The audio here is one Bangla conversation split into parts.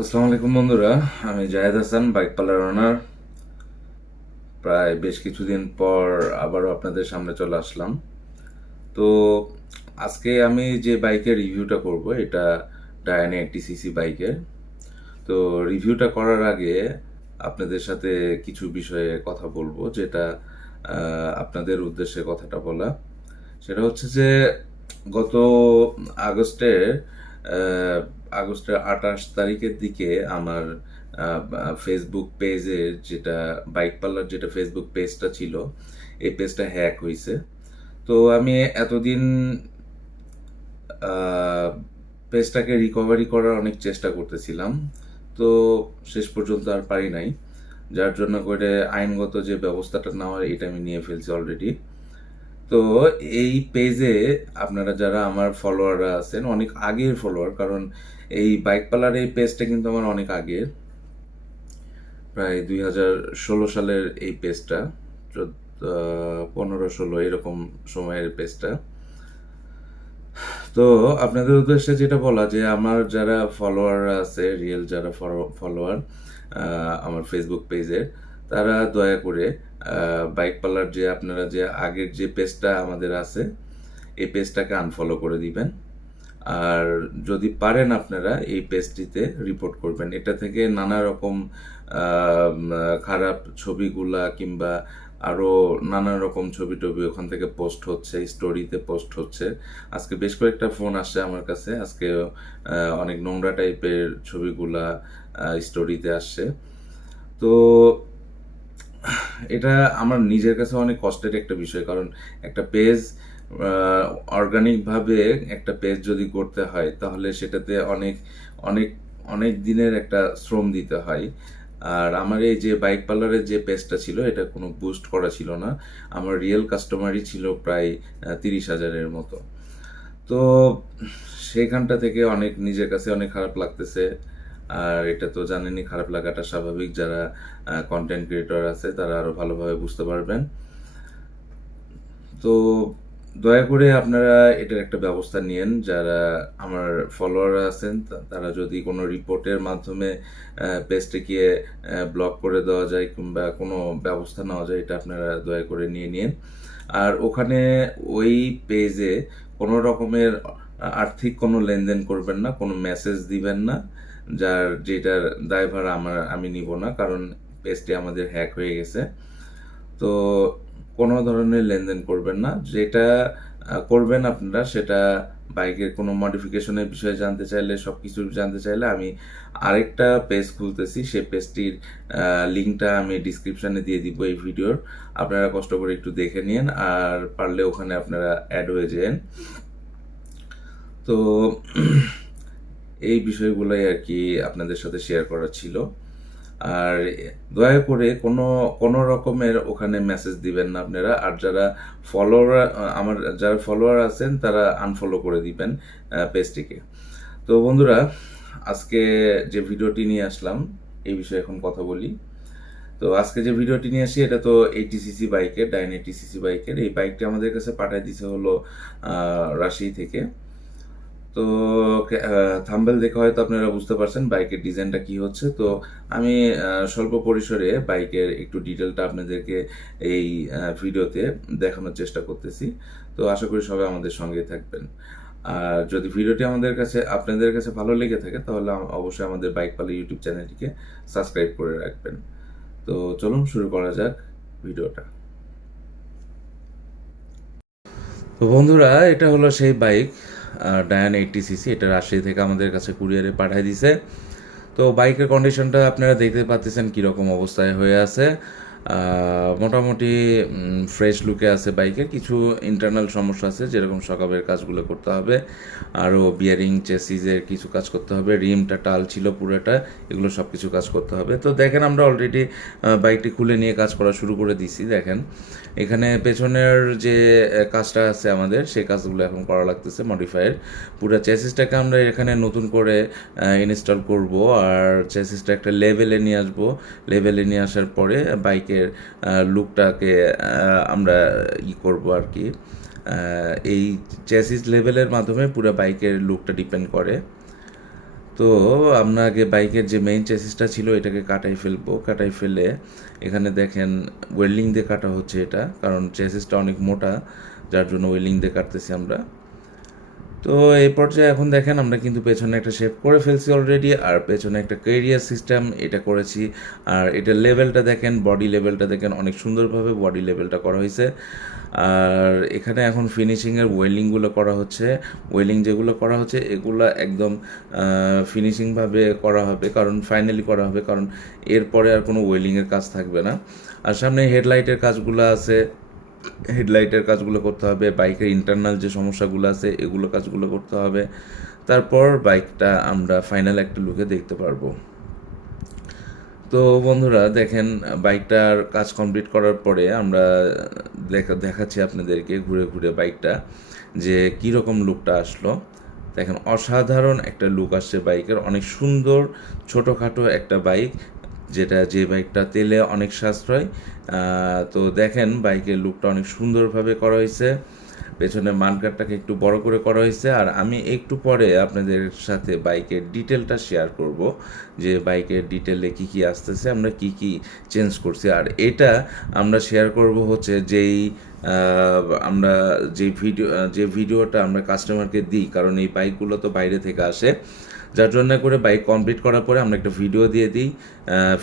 আসসালামু আলাইকুম বন্ধুরা আমি Jahed Hasan bike parlour owner প্রায় বেশ কিছুদিন পর আবারও আপনাদের সামনে চলে আসলাম। তো আজকে আমি যে বাইকের রিভিউটা করব এটা ডায়ানে একটি সিসি বাইকের। তো রিভিউটা করার আগে আপনাদের সাথে কিছু বিষয়ে কথা বলব যেটা আপনাদের উদ্দেশ্যে কথাটা বলা। সেটা হচ্ছে যে গত আগস্টের আহ, আগস্টের আঠাশ তারিখের দিকে আমার ফেসবুক পেজে যেটা বাইক পার্লার যেটা ফেসবুক পেজটা ছিল, এই পেজটা হ্যাক হয়েছে তো আমি এতদিন পেজটাকে রিকভারি করার অনেক চেষ্টা করতেছিলাম। তো শেষ পর্যন্ত আর পারি নাই। যার জন্য করে আইনগত যে ব্যবস্থাটা নেওয়ার এটা আমি নিয়ে ফেলছি অলরেডি তো এই পেজে আপনারা যারা আমার ফলোয়াররা আছেন, অনেক আগের ফলোয়ার কারণ এই বাইক পার্লার এই পেজটা কিন্তু আমার অনেক আগের। প্রায় দুই হাজার ষোলো সালের এই পেজটা পনেরো, ষোলো, এরকম সময়ের পেজটা তো আপনাদের উদ্দেশ্যে যেটা বলা, যে আমার যারা ফলোয়ার আছে রিয়েল যারা ফলোয়ার আমার ফেসবুক পেজের তারা দয়া করে বাইক পার্লার যে আপনারা যে আগের যে পেজটা আমাদের আছে, এই পেজটাকে আনফলো করে দিবেন। আর যদি পারেন আপনারা এই পেজটিতে রিপোর্ট করবেন। এটা থেকে নানা রকম খারাপ ছবিগুলা কিংবা আরও নানা রকম ছবি টবি ওখান থেকে পোস্ট হচ্ছে স্টোরিতে পোস্ট হচ্ছে। আজকে বেশ কয়েকটা ফোন আসছে আমার কাছে। আজকে অনেক নোংরা টাইপের ছবিগুলা স্টোরিতে আসছে। তো এটা আমার নিজের কাছে অনেক কষ্টের একটা বিষয়, কারণ একটা পেজ অর্গানিকভাবে একটা পেজ যদি করতে হয়, তাহলে সেটাতে অনেক অনেক অনেক দিনের একটা শ্রম দিতে হয়। আর আমার এই যে বাইক পার্লারের যে পেজটা ছিল, এটা কোনো বুস্ট করা ছিল না। আমার রিয়েল কাস্টমারই ছিল প্রায় তিরিশ হাজারের মতো। তো সেখানটা থেকে অনেক, নিজের কাছে অনেক খারাপ লাগতেছে। আর এটা তো জানেনই, খারাপ লাগাটা স্বাভাবিক। যারা কন্টেন্ট ক্রিয়েটর আছে, তারা আরও ভালোভাবে বুঝতে পারবেন। তো দয়া করে আপনারা এটার একটা ব্যবস্থা নিয়েন। যারা আমার ফলোয়ার আছেন তারা যদি কোনো রিপোর্টের মাধ্যমে পেজটিকে ব্লক করে দেওয়া যায় কিংবা কোনো ব্যবস্থা নেওয়া যায়, এটা আপনারা দয়া করে নিয়ে নিন। আর ওখানে ওই পেজে কোনো রকমের আর্থিক কোনো লেনদেন করবেন না, কোনো মেসেজ দিবেন না। যার, যেটার দায়ভার আমার, আমি নিব না, কারণ পেজটি আমাদের হ্যাক হয়ে গেছে। তো কোনো ধরনের লেনদেন করবেন না। যেটা করবেন আপনারা, সেটা বাইকের কোনো মডিফিকেশনের বিষয়ে জানতে চাইলে সব কিছু জানতে চাইলে আমি আরেকটা পেজ খুলতেছি। সেই পেজটির লিঙ্কটা আমি ডিসক্রিপশানে দিয়ে দিব এই ভিডিওর আপনারা কষ্ট করে একটু দেখে নিন, আর পারলে ওখানে আপনারা অ্যাড হয়ে যান। তো এই বিষয়গুলোই আর কি আপনাদের সাথে শেয়ার করা ছিল। আর দয়া করে কোনো কোনো রকমের ওখানে মেসেজ দিবেন না আপনারা। আর যারা ফলোয়ার আমার, যারা ফলোয়ার আছেন, তারা আনফলো করে দিবেন পেজটিকে তো বন্ধুরা, আজকে যে ভিডিওটি নিয়ে আসলাম, এই বিষয়ে এখন কথা বলি। তো আজকে যে ভিডিওটি নিয়ে আসি, এটা তো এইটিসিসি বাইকের ডাইন এইটিসিসি বাইকের এই বাইকটি আমাদের কাছে পাঠিয়ে দিছে হলো রাশি থেকে। তো থাম্বেল দেখে হয়তো আপনারা বুঝতে পারছেন বাইকের ডিজাইনটা কি হচ্ছে। তো, আমি স্বল্প পরিসরে বাইকের একটু ডিটেলটা আপনাদেরকে এই ভিডিওতে দেখানোর চেষ্টা করতেছি। তো, আশা করি সবাই আমাদের সঙ্গে থাকবেন। আর যদি ভিডিওটি আমাদের কাছে, আপনাদের কাছে ভালো লেগে থাকে, তাহলে অবশ্যই আমাদের বাইক পালে ইউটিউব চ্যানেলটিকে সাবস্ক্রাইব করে রাখবেন। তো, চলুন শুরু করা যাক ভিডিওটা। তো বন্ধুরা, এটা হলো সেই বাইক। ডায়ান এইটটি সিসি এটা রাজশাহী থেকে আমাদের কাছে কুরিয়ারে পাঠিয়ে দিছে। তো বাইকের কন্ডিশনটা আপনারা দেখতে পাচ্ছেন কীরকম অবস্থায় হয়ে আছে। মোটামুটি ফ্রেশ লুকে আছে বাইকের কিছু ইন্টারনাল সমস্যা আছে, যেরকম সকাবের কাজগুলো করতে হবে। আরও বিয়ারিং চেসিজের কিছু কাজ করতে হবে। রিমটা টাল ছিল পুরোটা, এগুলো সব কিছু কাজ করতে হবে। তো দেখেন, আমরা অলরেডি বাইকটি খুলে নিয়ে কাজ করা শুরু করে দিছি দেখেন। এখানে পেছনের যে কাজটা আছে আমাদের, সেই কাজগুলো এখন করা লাগতেছে মডিফাইয়ের পুরো চেসিসটাকে আমরা এখানে নতুন করে ইনস্টল করব, আর চেসিসটা একটা লেভেলে নিয়ে আসব। লেভেলে নিয়ে আসার পরে বাইকের লুকটাকে আমরা ই করব আর কি। এই চেসিস লেভেলের মাধ্যমে পুরো বাইকের লুকটা ডিপেন্ড করে। তো আগে বাইকের যে মেইন চেসিসটা ছিল, এটাকে কাটাই ফেলব। কাটাই ফেলে এখানে দেখেন ওয়েল্ডিং দিয়ে কাটা হচ্ছে এটা, কারণ চেসিসটা অনেক মোটা, যার জন্য ওয়েল্ডিং দিয়ে কাটতেছি আমরা। তো এই পর্যায়ে এখন দেখেন আমরা কিন্তু পেছনে একটা শেপ করে ফেলছি অলরেডি আর পেছনে একটা কেরিয়ার সিস্টেম এটা করেছি। আর এটা লেভেলটা দেখেন বডি লেভেলটা দেখেন, অনেক সুন্দরভাবে বডি লেভেলটা করা হয়েছে। আর এখানে এখন ফিনিশিংয়ের ওয়েলিংগুলো করা হচ্ছে। ওয়েলিং যেগুলো করা হচ্ছে, এগুলো একদম ফিনিশিংভাবে করা হবে, কারণ ফাইনালি করা হবে, কারণ এরপরে আর কোনো ওয়েলিংয়ের কাজ থাকবে না। আর সামনে হেডলাইটের কাজগুলো আছে। হেডলাইটের কাজগুলো করতে হবে, বাইকের ইন্টারনাল যে সমস্যাগুলো আছে, এগুলো কাজগুলো করতে হবে। তারপর বাইকটা আমরা ফাইনাল একটা লুকে দেখতে পারব। তো বন্ধুরা, দেখেন, বাইকটার কাজ কমপ্লিট করার পরে আমরা দেখা, দেখাচ্ছি আপনাদেরকে ঘুরে ঘুরে বাইকটা, যে কীরকম লুকটা আসলো। দেখেন, অসাধারণ একটা লুক আসছে বাইকের। অনেক সুন্দর, ছোটোখাটো একটা বাইক। যেটা যে বাইকটা তেলে অনেক সাশ্রয় তো দেখেন বাইকের লুকটা অনেক সুন্দরভাবে করা হয়েছে। পেছনে মানকারটাকে একটু বড় করে করা হয়েছে। আর আমি একটু পরে আপনাদের সাথে বাইকের ডিটেলটা শেয়ার করব, যে বাইকের ডিটেলে কি কি আসতেছে, আমরা কি কি চেঞ্জ করছি। আর এটা আমরা শেয়ার করব হচ্ছে যেই আমরা যে ভিডিও যে ভিডিওটা আমরা কাস্টমারকে দিই, কারণ এই বাইকগুলো তো বাইরে থেকে আসে। যার জন্য করে বাইক কমপ্লিট করার পরে আমরা একটা ভিডিও দিয়ে দিই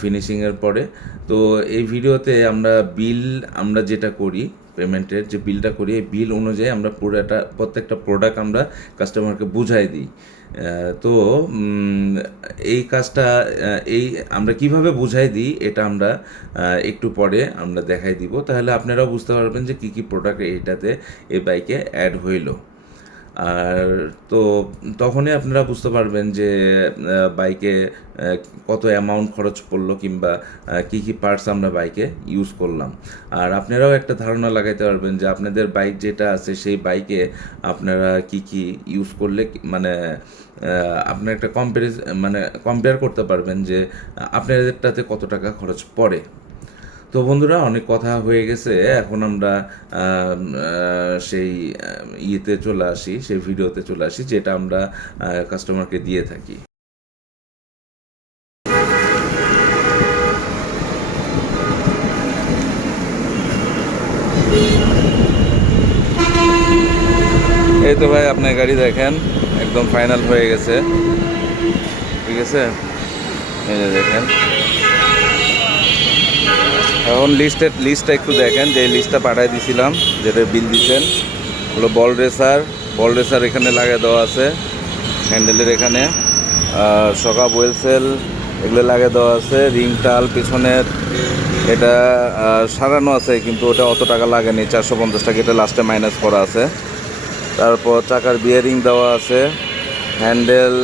ফিনিশিংয়ের পরে। তো এই ভিডিওতে আমরা বিল আমরা যেটা করি পেমেন্টের যে বিলটা করি, এই বিল অনুযায়ী আমরা পুরোটা, প্রত্যেকটা প্রোডাক্ট আমরা কাস্টমারকে বুঝাই দিই। তো এই কাজটা এই আমরা কীভাবে বুঝাই দিই, এটা আমরা একটু পরে আমরা দেখাই দিব। তাহলে আপনারাও বুঝতে পারবেন যে কী কী প্রোডাক্ট এইটাতে এই বাইকে অ্যাড হইল। আর তো তখনই আপনারা বুঝতে পারবেন যে বাইকে কত অ্যামাউন্ট খরচ পড়ল কিংবা কী কী পার্টস আমরা বাইকে ইউজ করলাম। আর আপনারাও একটা ধারণা লাগাইতে পারবেন যে, আপনাদের বাইক যেটা আছে সেই বাইকে আপনারা কি কি ইউজ করলে মানে আপনার একটা কম্পারিজ মানে কম্পেয়ার করতে পারবেন যে, আপনাদেরটাতে কত টাকা খরচ পড়ে। তো বন্ধুরা অনেক কথা হয়ে গেছে, এখন আমরা সেই ইয়েতে চলে আসি, সেই ভিডিওতে চলে আসি, যেটা আমরা কাস্টমারকে দিয়ে থাকি। এই তো ভাই, আপনার গাড়ি দেখেন, একদম ফাইনাল হয়ে গেছে। ঠিক আছে? দেখেন। এখন লিস্টের লিস্টটা একটু দেখেন, যে লিস্টটা পাঠাই দিছিলাম, যেটা বিল দিচ্ছেন। হলো বল রেসার বল রেসার এখানে লাগিয়ে দেওয়া আছে হ্যান্ডেলের এখানে। সকা ওয়েলসেল এগুলো লাগিয়ে দেওয়া আছে রিং টাল পিছনের, এটা সারানো আছে, কিন্তু ওটা অত টাকা লাগেনি, চারশো পঞ্চাশ টাকা, এটা লাস্টে মাইনাস করা আছে। তারপর চাকার বিয়ারিং দেওয়া আছে হ্যান্ডেল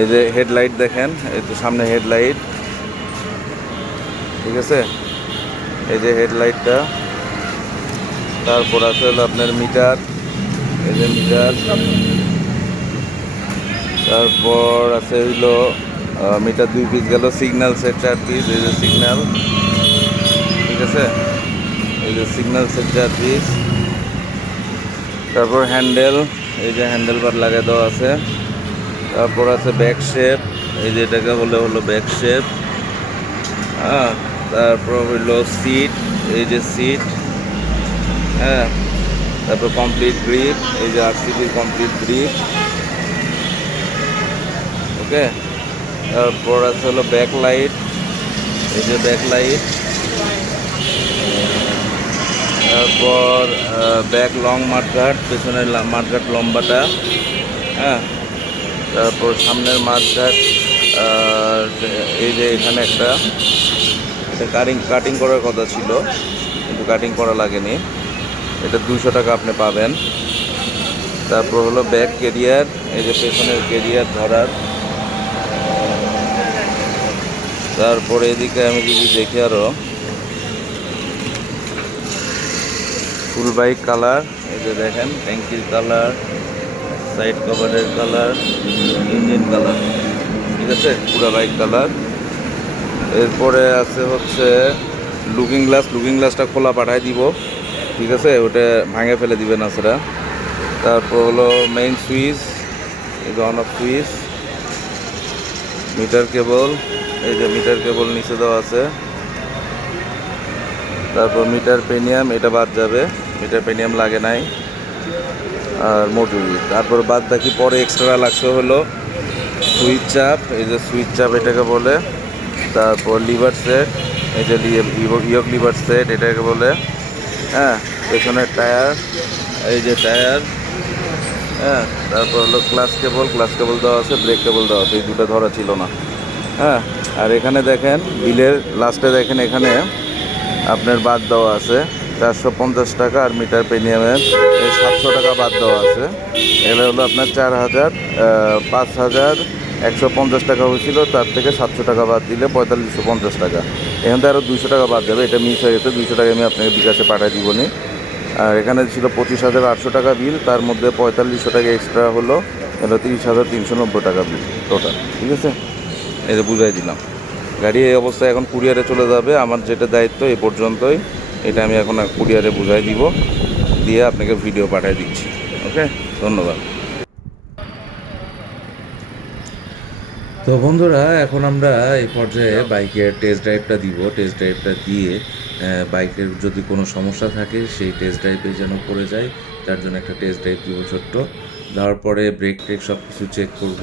এই যে হেডলাইট দেখেন, এই তো সামনে হেডলাইট ঠিক আছে? এই যে হেডলাইটটা তারপর আছে হলো আপনার মিটার এই যে মিটার তারপর আছে হইল মিটার দুই পিস গেল সিগন্যাল সেট চার পিস এই যে সিগন্যাল ঠিক আছে? এই যে সিগন্যাল সেট চার পিস তারপর হ্যান্ডেল এই যে হ্যান্ডেল বার লাগিয়ে দেওয়া আছে। তারপর আছে ব্যাক শেপ এই যে এটাকে বলে হলো ব্যাক শেপ হ্যাঁ? তারপর হইল সিট এই যে সিট হ্যাঁ তারপর কমপ্লিট গ্রিপ এই যে আরসিবির কমপ্লিট গ্রিপ ওকে? তারপর আছে হলো ব্যাক লাইট এই যে ব্যাক লাইট তারপর ব্যাক লং মাঠঘাট পেছনের মাঠঘাট লম্বাটা হ্যাঁ তারপর সামনের মাঠঘাট এই যে এখানে একটা এটা কাটিং কাটিং করার কথা ছিল, কিন্তু কাটিং করা লাগেনি। এটা দুশো টাকা আপনি পাবেন। তারপর হলো ব্যাক কেরিয়ার এই যে পেছনের কেরিয়ার ধরার। তারপরে এদিকে আমি যদি দেখি আরও ফুল বাইক কালার এই যে দেখেন ট্যাঙ্কির কালার সাইড কভারের কালার ইঞ্জিন কালার ঠিক আছে? পুরা বাইক কালার এরপরে আছে হচ্ছে লুকিং গ্লাস লুকিং গ্লাসটা খোলা পাঠাই দিব, ঠিক আছে? ওটা ভাঙে ফেলে দিবেন আপনারা তারপর হলো মেইন সুইচ এই on off switch meter cable এই যে মিটার কেবল নিচে দেওয়া আছে। তারপর মিটার পেনিয়াম এটা বাদ যাবে মিটার পেনিয়াম লাগে নাই, আর মজুরি তারপর বাদ বাকি পরে এক্সট্রা লাগছে হলো সুইচ চাপ এই যে সুইচ চাপ এটাকে বলে। তারপর লিভার সেট এই যে ইয়ক লিভার সেট এটাকে বলে হ্যাঁ পেছনের টায়ার এই যে টায়ার হ্যাঁ তারপর হলো ক্লাস কেবল ক্লাস কেবল দেওয়া আছে ব্রেক কেবল দেওয়া আছে, এই দুটো ধরা ছিল না হ্যাঁ আর এখানে দেখেন, বিলের লাস্টে দেখেন এখানে আপনার বাদ দেওয়া আছে, চারশো পঞ্চাশ টাকা আর মিটার প্রিমিয়ামের সাতশো টাকা বাদ দেওয়া আছে, এগুলো হলো আপনার চার হাজার পাঁচ হাজার একশো পঞ্চাশ টাকা হয়েছিল, তার থেকে সাতশো টাকা বাদ দিলে পঁয়তাল্লিশশো পঞ্চাশ টাকা। এখান থেকে আরও দুশো টাকা বাদ যাবে, এটা মিস হয়ে গেছে দুশো টাকা আমি আপনাকে বিকাশে পাঠিয়ে দিব নি। আর এখানে ছিল পঁচিশ হাজার আটশো টাকা বিল তার মধ্যে পঁয়তাল্লিশশো টাকা এক্সট্রা হলো হলো তিরিশ হাজার তিনশো নব্বই টাকা বিল টোটাল ঠিক আছে? যে বুঝাই দিলাম। গাড়ি এই অবস্থায় এখন কুরিয়ারে চলে যাবে, আমার যেটা দায়িত্ব এ পর্যন্তই, এটা আমি এখন কুরিয়ারে বুঝাই দিব, দিয়ে আপনাকে ভিডিও পাঠিয়ে দিচ্ছি ওকে ধন্যবাদ। তো বন্ধুরা এখন আমরা এই পর্যায়ে বাইকের টেস্ট ড্রাইভটা দিব। টেস্ট ড্রাইভটা দিয়ে বাইকের যদি কোনো সমস্যা থাকে সেই টেস্ট ড্রাইভে যেন পড়ে যায় তার জন্য একটা টেস্ট ড্রাইভ দিব ছোট্ট। দেওয়ার পরে ব্রেক টেক সব কিছু চেক করব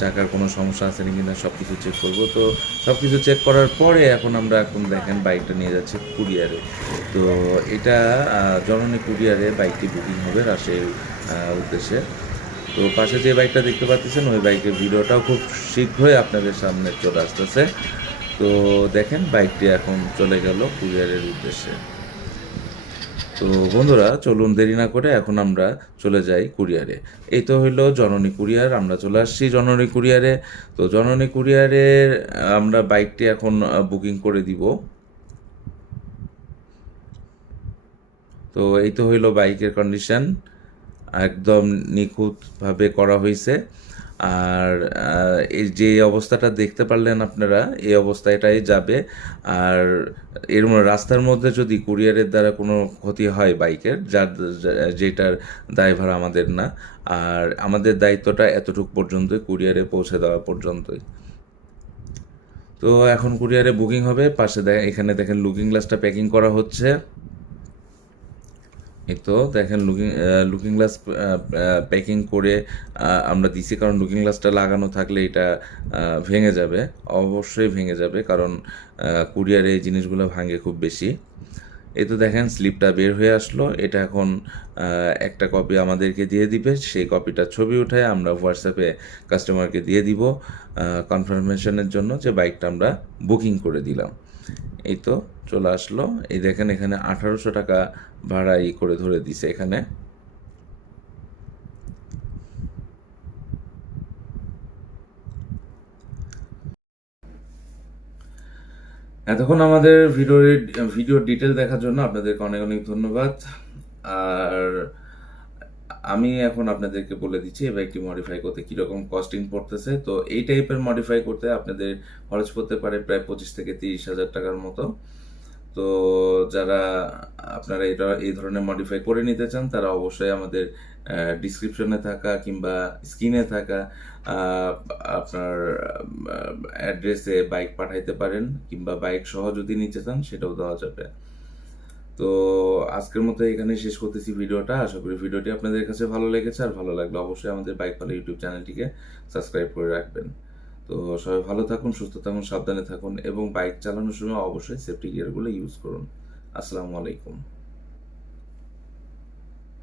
চাকার কোনো সমস্যা আছে নাকি না সব কিছু চেক করব। তো সব কিছু চেক করার পরে এখন আমরা এখন দেখেন বাইকটা নিয়ে যাচ্ছি কুরিয়ারে। তো এটা জননী কুরিয়ারে বাইকটি বুকিং হবে আহ, উদ্দেশ্যে। তো পাশে যে বাইকটা দেখতে পাচ্ছেন, ওই বাইকের ভিডিওটাও খুব শীঘ্রই আপনাদের সামনে চলে আসতেছে। তো দেখেন বাইকটি এখন চলে গেল কুরিয়ারের উদ্দেশ্যে। তো বন্ধুরা, চলুন দেরি না করে এখন আমরা চলে যাই কুরিয়ারে। এই তো হইল জননী কুরিয়ার, আমরা চলে আসছি জননী কুরিয়ারে। তো জননী কুরিয়ারের আমরা বাইকটি এখন বুকিং করে দিব। তো এই তো হইল বাইকের কন্ডিশন একদম নিখুঁতভাবে করা হয়েছে আর এই যে অবস্থাটা দেখতে পারলেন আপনারা, এই অবস্থাটাই যাবে। আর, এর রাস্তার মধ্যে যদি কুরিয়ারের দ্বারা কোনো ক্ষতি হয় বাইকের, যার, যেটার দায়ভার আমাদের না, আর আমাদের দায়িত্বটা এতটুকু পর্যন্তই, কুরিয়ারে পৌঁছে দেওয়া পর্যন্তই। তো এখন কুরিয়ারে বুকিং হবে, পাশে এখানে দেখেন, লুকিং গ্লাসটা প্যাকিং করা হচ্ছে। এই তো দেখেন লুকিং লুকিং গ্লাস প্যাকিং করে আমরা দিছি, কারণ লুকিং গ্লাসটা লাগানো থাকলে এটা ভেঙে যাবে, অবশ্যই ভেঙে যাবে, কারণ কুরিয়ারে এই জিনিসগুলো ভাঙে খুব বেশি। এই তো দেখেন স্লিপটা বের হয়ে আসলো, এটা এখন একটা কপি আমাদেরকে দিয়ে দিবে, সেই কপিটার ছবি উঠায় আমরা হোয়াটসঅ্যাপে কাস্টমারকে দিয়ে দিব কনফার্মেশনের জন্য যে বাইকটা আমরা বুকিং করে দিলাম। এই তো চলে আসলো, এই দেখেন এখানে আঠারোশো টাকা ভাড়া ই করে ধরে দিছে এখানে। এতক্ষণ আমাদের ভিডিওর ভিডিওর ডিটেল দেখার জন্য আপনাদেরকে অনেক অনেক ধন্যবাদ। আর আমি এখন আপনাদেরকে বলে দিচ্ছি এই বাইকটি মডিফাই করতে কীরকম কস্টিং পড়তেছে। তো এই টাইপের মডিফাই করতে আপনাদের খরচ পড়তে পারে প্রায় পঁচিশ থেকে তিরিশ হাজার টাকার মতো। তো যারা আপনারা এটা, এই ধরনের মডিফাই করে নিতে চান, তারা অবশ্যই আমাদের ডিসক্রিপশনে থাকা কিংবা স্ক্রিনে থাকা আপনার অ্যাড্রেসে বাইক পাঠাইতে পারেন কিংবা বাইক সহ যদি নিতে চান, সেটাও দেওয়া যাবে। তো আজকের মতো এখানে শেষ করতেছি ভিডিওটা। আশা করি ভিডিওটি আপনাদের কাছে ভালো লেগেছে। আর ভালো লাগলে অবশ্যই আমাদের বাইক পালা ইউটিউব চ্যানেলটিকে সাবস্ক্রাইব করে রাখবেন। তো সবাই ভালো থাকুন, সুস্থ থাকুন, সাবধানে থাকুন এবং বাইক চালানোর সময় অবশ্যই সেফটি গিয়ারগুলো ইউজ করুন। আসসালামু আলাইকুম।